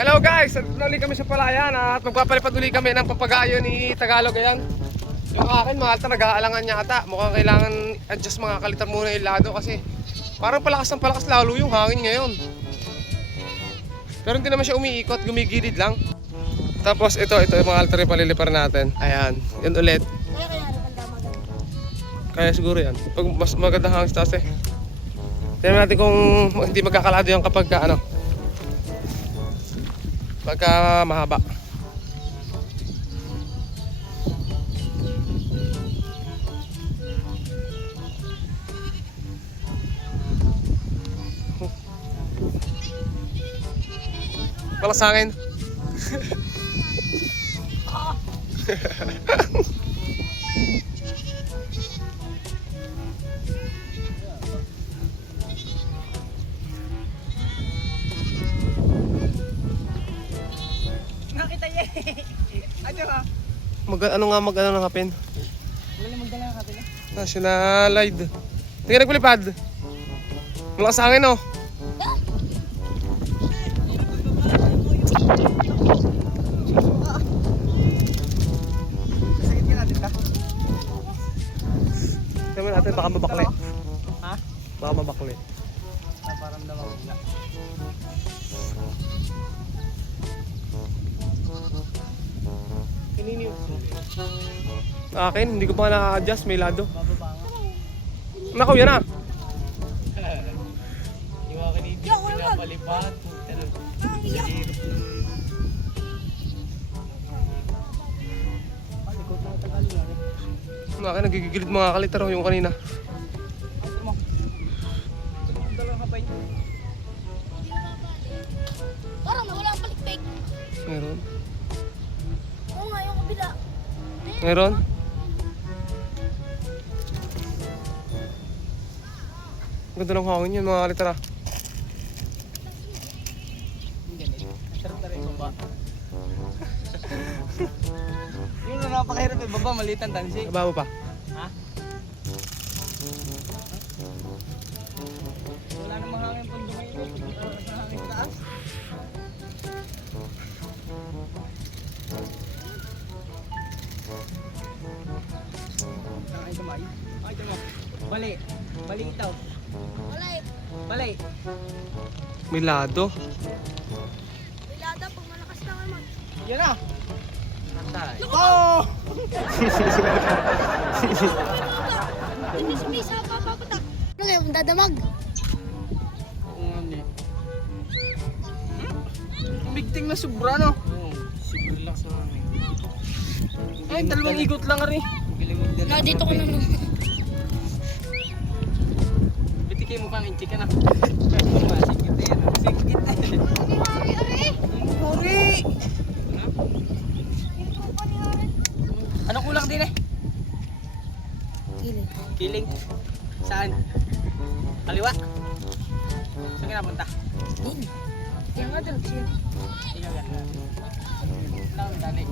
Hello guys, nali kami sa palayan at magpapalipad uli kami ng papagayo ni Tagalog. Ayan. Yung akin, mahal ta, nag-aalangan niya ata. Mukhang kailangan adjust mga kalitar muna yung lado kasi parang palakas ng palakas lalo yung hangin ngayon. Pero hindi naman siya umiikot, gumigilid lang. Tapos ito yung mga altar yung palilipar natin. Ayan, yun ulit. Kaya siguro yan. Pag mas magandang hangin sa taas eh. Tignan natin kung hindi magkakalado yan kapag pagka mahaba. Wala sa akin. Nakita niya eh. Ano ng hapin? Wala magdala ng kapila. National Live. Tingnan nagpulipad. Malakas sa hangin oh. Sakit ka natin ka? Tingnan natin baka mabakli. Ha? Baka mabakli. Parang daw wala. Kanino yun? Akin, hindi ko pa na-adjust, may lado. Bababa nga. Nakaw, yan ah. Yung akin hindi pinapalipad. Akin, nagigigilid mga kalitar yung kanina. Parang nawala ang palikpik. Meron. Oo nga, yung kabila. Meron. Ganda ng hangin yun mga kalitar ah. Sarap na rin baba. Yung na napakahirap yung baba, maliit ang tansi. Nababa pa. Ha? Wala nang mahangin pang dumayo. Wala nang hangin sa taas. Ay, kamay. Ay, kamay. Bali. Bali itaw. Wala eh. Bali. May lado. Bilada pag malakas na naman. Yan na. Antay. Oh! Hindi sumisa pa papatak. Ano ngayon, dadamag? Oo nga ni. Bigting na sobra no? Oo. Siguro lang sa amin. Ay, dalawang igot lang rin. Na, dito ko na naman. Bitikay mo pang inchi ka na. Sikit na yan. Sikit na yan. Huri! Ano kulang din eh? Kiling. Kiling. Saan? Kaliwa? Saan ka napunta? Din. Kaya nga doon siya. Ikaw yan. Wala kang dali.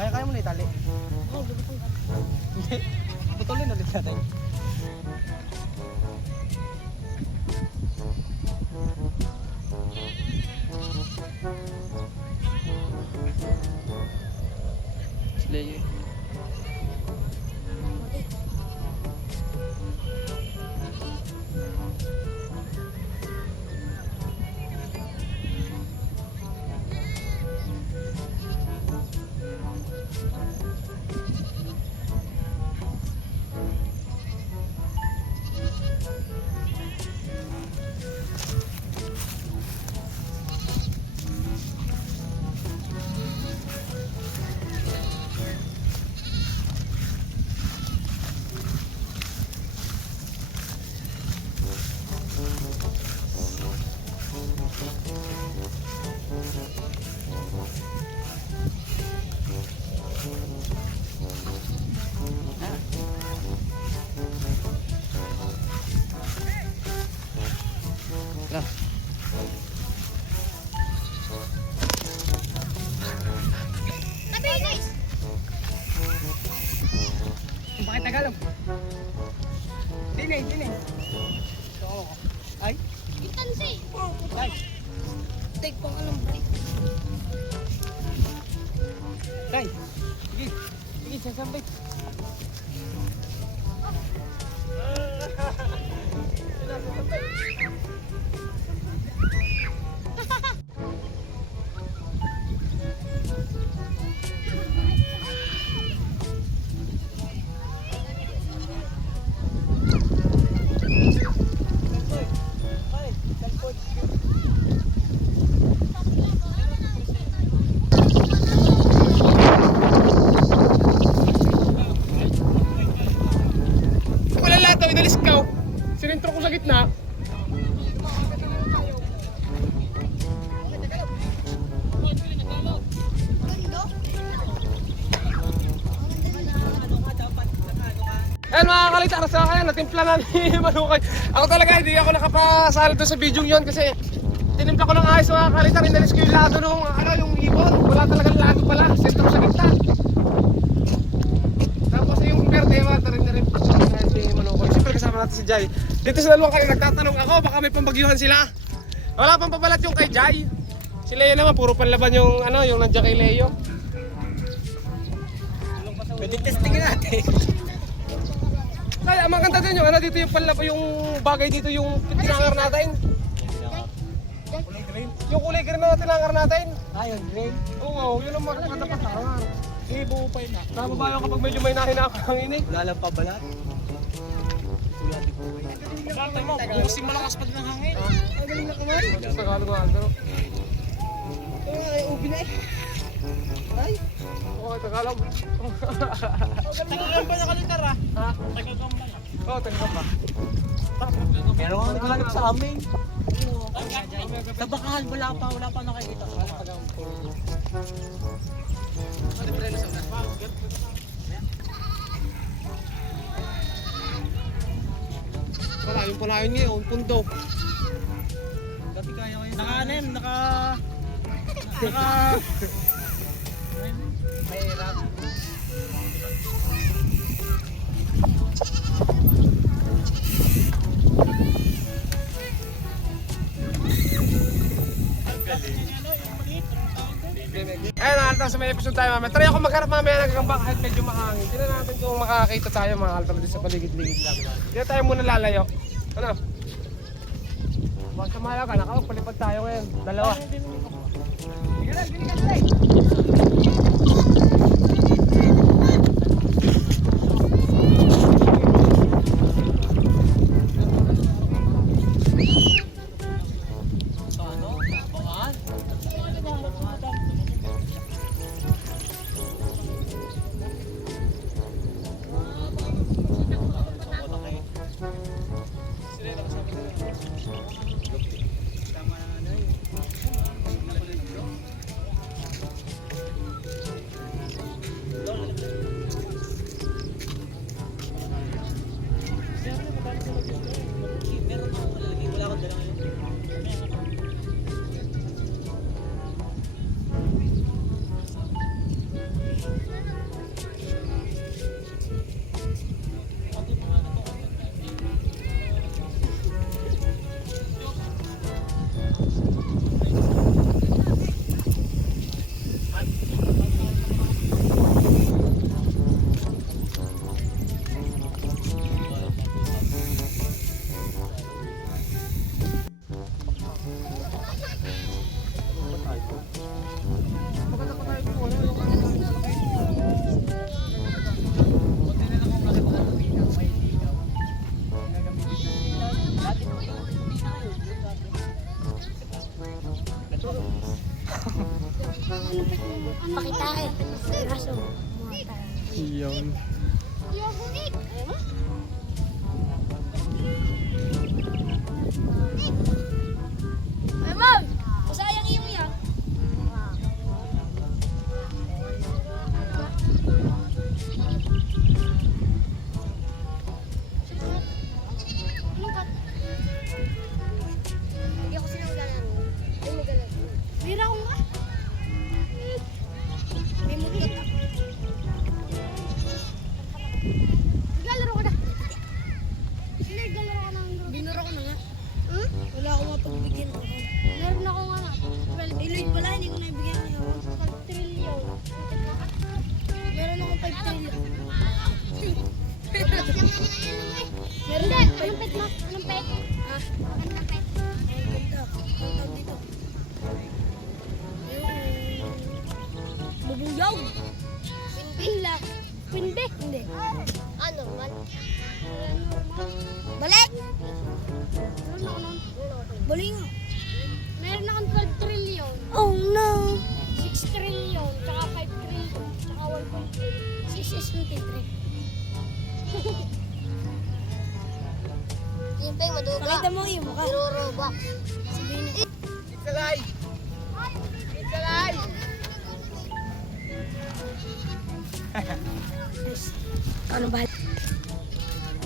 Kaya mo na itali. Oo, bubutong ka. Hindi. Putulin ulit natin. Slayer. Tagalog. Dini. So, Susi. Take pang alam break. Tay. Sige. Sige, sasabit. Wala lahat daw, inalis ka. Sinintro ko sa gitna. Ayan mga kalitar, sa akin, natimpla na ni Manukay. Ako talaga, hindi ako nakapasali doon sa video yun kasi tinimpla ko ng ayos mga kalitar, inalis ko yung lado nung, yung ibon. Wala talagang lado pala, sentro sa gitna. Tapos yung verde, rin na rin si Manukay. Siyempre kasama natin si Jai. Dito sa dalawang kayo nagtatanong ako, baka may pambagyuhan sila. Wala pang pabalat yung kay Jai. Si Leo naman, puro panlaban yung yung nandiyan kay Leo. Pwede testingin natin. Kaya ang maganda din yung dito yung panlaban, yung bagay dito yung tinangar natin. Yung kulay green na tinangar natin. Ayun, green. Oo, yun ang maganda pa tangar. Ibo pa yun. Nababayo kapag medyo may nahinakangin eh. Wala lang pabalat. Bakit mo? Busing malakas pa din ang hangin. Ang galing na kamay. Sa Tagalog nga, ano? Ay, ubi na eh. Ay. Oo, Tagalog. Tagal ba na kalitar ah? Ha? Tagal ka ba na? Oo, Tagalog ba? Pero ang naghanap sa amin. Sa bakahan, wala pa nakikita. Wala, yung punayon ngayon, pundo. Dati kaya ko yun. Naka... Mahirap. Ayun, nakalitan sa may episode tayo mamaya. Try ako magharap mamaya nagkakambak kahit medyo makahangin. Tignan natin kung makakita tayo mga kaltar dito sa paligid-ligid lang. Hindi tayo muna lalayo. Ano? Huwag sa mahal ka, nakapagpalipad tayo ngayon. Dalawa. Sige na, sige na. Pakitain. Raso. Iyon. Ay, Mom! Masayang iyo yan. Anong kat? Hindi ako sinagalan. Hindi mo galan. Bira ko nga. May mutot ako. Naglalaro ko na. Meron din. Anong pet, Mac? Anong pet? Ha? Anong pet? Ganda. Ang tawag dito. Bubuyog. Pindi. Pindi. Hindi. Ano man? Balik! Meron ako nun. Balik nga. Meron akong 12 trillion. Oh no! 6 trillion, tsaka 5 trillion, tsaka 1.3. 6 is 23. Yung peng maduga. Pakita mo yung mukha. Robux. Sabihin na. It's a lie! It's a lie! Ano ba?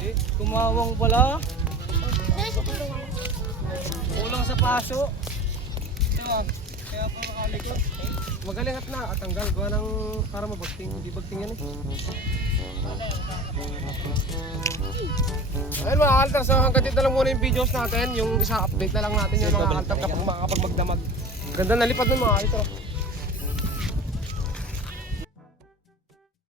Eh, kumawang pala. Kulang sa paso. Diba? Kaya pa makalikot. Magaling at na, at tanggal gawa ng para mabagting, hindi bagting yan eh. Ayun mga kaltar, so hanggang dito lang muna yung videos natin, yung isa update na lang natin yung mga kaltar kapag makakapag magdamag. Ganda na lipad nun mga kaltar.